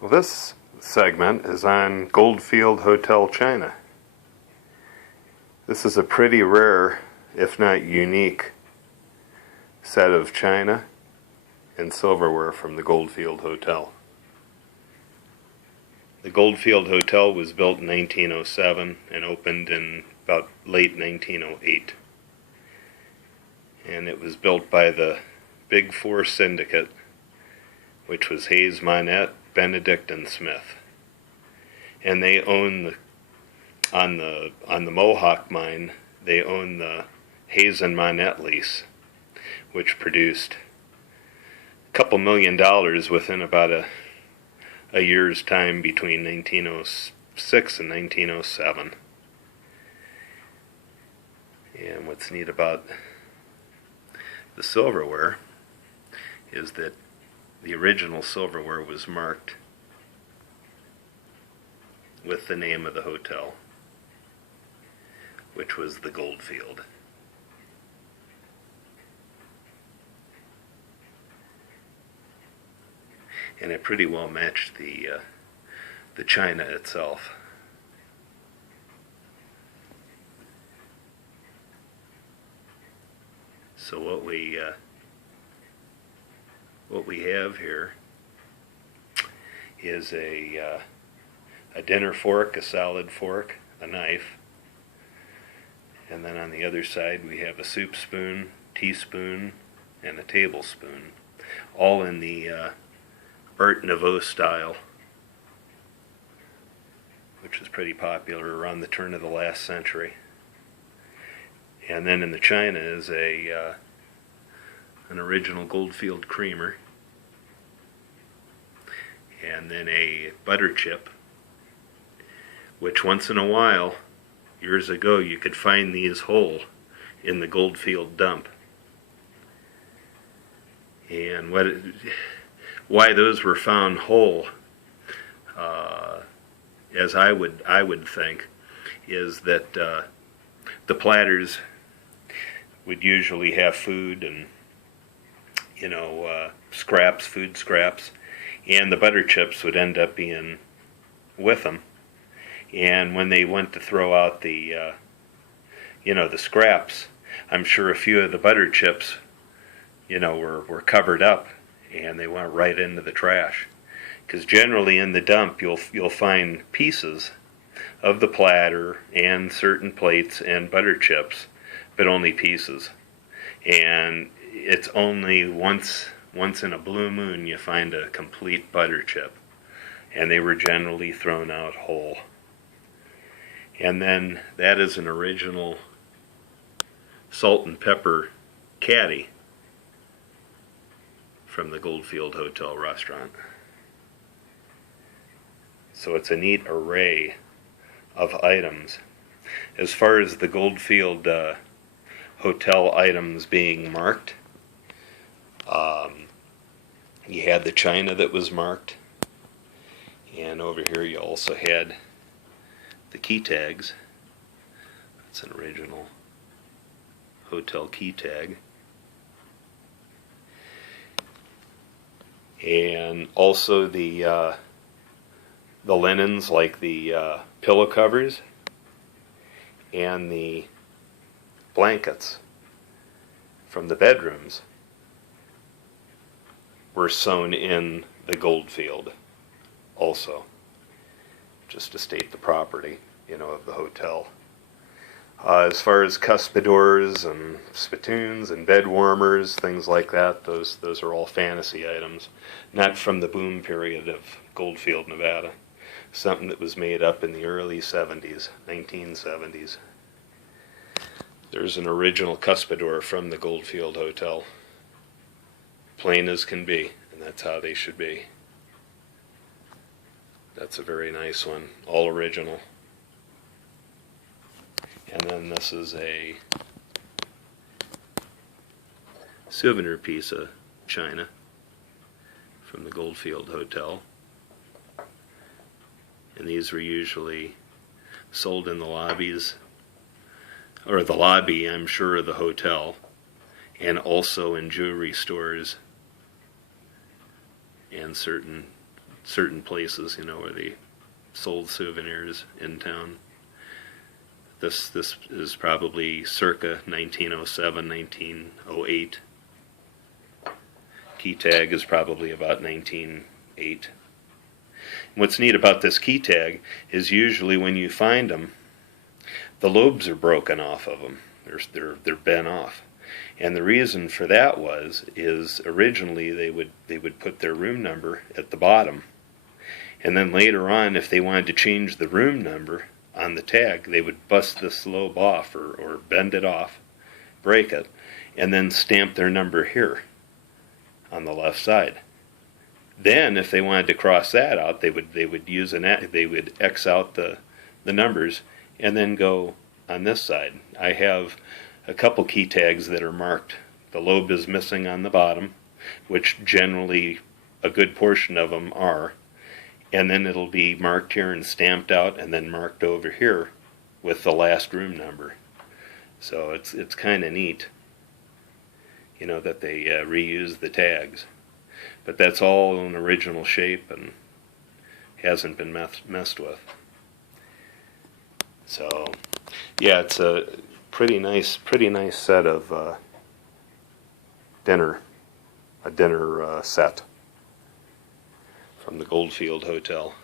Well, this segment is on Goldfield Hotel China. This is a pretty rare, if not unique, set of china and silverware from the Goldfield Hotel. The Goldfield Hotel was built in 1907 and opened in about late 1908. And it was built by the Big Four Syndicate, which was Hayes, Monette, Benedict, and Smith. And they own on the Mohawk mine, they own the Hayes and Monette lease, which produced a couple $1 million within about a year's time between 1906 and 1907. And what's neat about the silverware is that the original silverware was marked with the name of the hotel, which was the Goldfield. And it pretty well matched the china itself. So what we have here is a dinner fork, a salad fork, a knife, and then on the other side we have a soup spoon, teaspoon, and a tablespoon, all in the Art Nouveau style, which was pretty popular around the turn of the last century. And then in the china is an original Goldfield creamer, and then a butter chip, which once in a while, years ago, you could find these whole in the Goldfield dump. And why those were found whole, as I would think, is that the platters would usually have food and scraps, food scraps, and the butter chips would end up being with them. And when they went to throw out the scraps, I'm sure a few of the butter chips, were covered up, and they went right into the trash. Because generally in the dump you'll find pieces of the platter and certain plates and butter chips, but only pieces. And it's only once in a blue moon you find a complete butter chip, and they were generally thrown out whole. And then that is an original salt and pepper caddy from the Goldfield Hotel restaurant. So it's a neat array of items. As far as the Goldfield hotel items being marked, you had the china that was marked, and over here you also had the key tags. That's an original hotel key tag. And also the linens, like the pillow covers and the blankets from the bedrooms, were sewn in the Goldfield also, just to state the property, of the hotel. As far as cuspidors and spittoons and bed warmers, things like that, those are all fantasy items, not from the boom period of Goldfield, Nevada. Something that was made up in the early 70s, 1970s. There's an original cuspidor from the Goldfield Hotel. Plain as can be, and that's how they should be. That's a very nice one, all original. And then this is a souvenir piece of china from the Goldfield Hotel. And these were usually sold in the lobbies, or the lobby, I'm sure, of the hotel, and also in jewelry stores and certain certain places, you know, where they sold souvenirs in town. This is probably circa 1907, 1908. Key tag is probably about 1908. What's neat about this key tag is usually when you find them, the lobes are broken off of them. They're bent off. And the reason for that is originally they would put their room number at the bottom. And then later on, if they wanted to change the room number on the tag, they would bust this lobe off or bend it off, break it, and then stamp their number here on the left side. Then if they wanted to cross that out, they would X out the numbers and then go on this side. I have a couple key tags that are marked. The lobe is missing on the bottom, which generally a good portion of them are, and then it'll be marked here and stamped out and then marked over here with the last room number. So it's kind of neat, you know, that they reuse the tags. But that's all in original shape and hasn't been messed with. So yeah, it's a pretty nice set of dinner set from the Goldfield Hotel,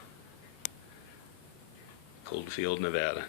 Goldfield, Nevada.